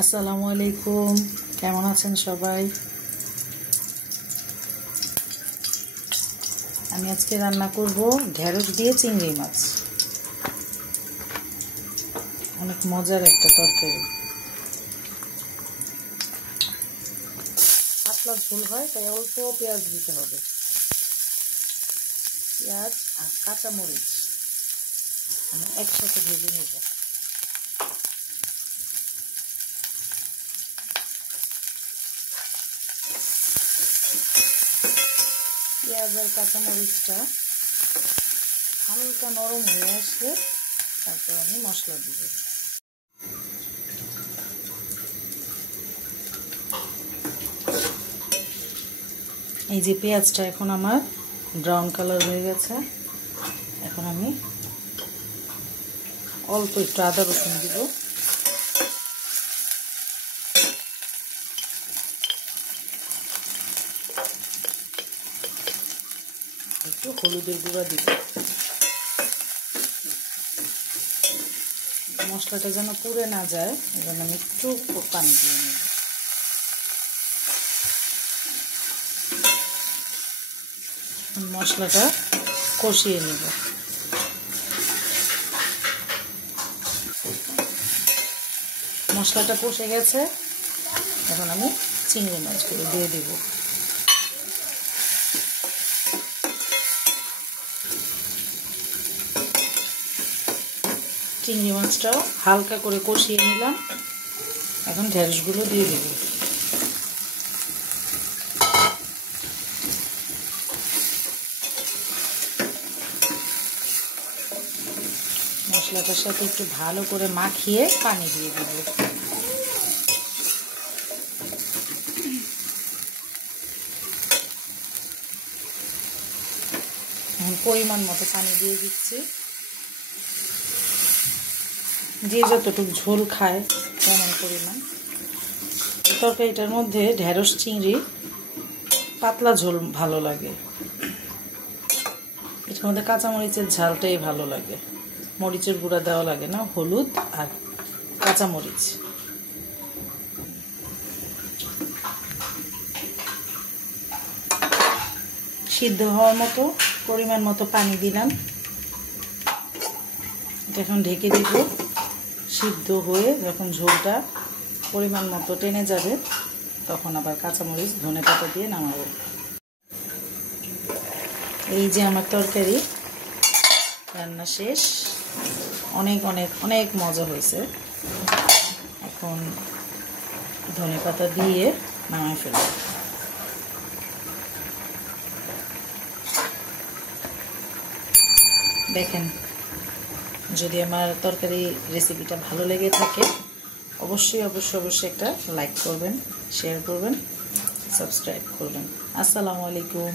আসসালামু আলাইকুম, কেমন আছেন সবাই? আমি আজকে রান্না করব ঢেঁড়স দিয়ে চিংড়ি মাছ। অনেক মজার একটা তরকারি। পাতলা ঝোল হয়, তাই অল্প পেঁয়াজ দিতে হবে। পেঁয়াজ আর কাঁচামরিচ আমি একসাথে ভেজে নেব। পেঁয়াজ আর কাঁচামরিচটা হালকা নরম হয়ে আসলে তারপর আমি মশলা দিব। এই যে পেঁয়াজটা এখন আমার ব্রাউন কালার হয়ে গেছে। এখন আমি অল্প একটু আদা রসুন দিব, একটু হলুদের গুঁড়া দিব। মশলাটা যেন পুড়ে না যায়, এজন্য আমি একটু পানি দিয়ে নেব। মশলাটা কষিয়ে নেব। মশলাটা কষে গেছে, এখন আমি চিংড়ি মাছগুলো দিয়ে দেব। চিংড়ি মাছটাও হালকা করে কষিয়ে নিলাম, এখন ঢেঁড়সগুলো দিয়ে দেব। মশলাটার সাথে একটু ভালো করে মাখিয়ে পানি দিয়ে দেব। পরিমাণ মতো পানি দিয়ে দিচ্ছি। যে যতটুকু ঝোল খায় তেমন পরিমাণ। তরকারিটার মধ্যে ঢেঁড়স চিংড়ি পাতলা ঝোল ভালো লাগে। এটার মধ্যে কাঁচামরিচের ঝালটাই ভালো লাগে, মরিচের গুঁড়া দেওয়া লাগে না, হলুদ আর কাঁচামরিচ। সিদ্ধ হওয়ার মতো পরিমাণ মতো পানি দিলাম। এটা এখন ঢেকে দিব। সিদ্ধ হয়ে যখন ঝোলটা পরিমাণ মতো টেনে যাবে, তখন আবার কাঁচামরিচ ধনেপাতা দিয়ে নামাবো। এই যে আমার তরকারি রান্না শেষ। অনেক অনেক অনেক মজা হয়েছে। এখন ধনেপাতা দিয়ে নামাই ফেলব। দেখেন, যদি আমার তরকারি রেসিপিটা ভালো লেগে থাকে অবশ্যই অবশ্যই অবশ্যই একটা লাইক করবেন, শেয়ার করবেন, সাবস্ক্রাইব করবেন। আসসালামু আলাইকুম।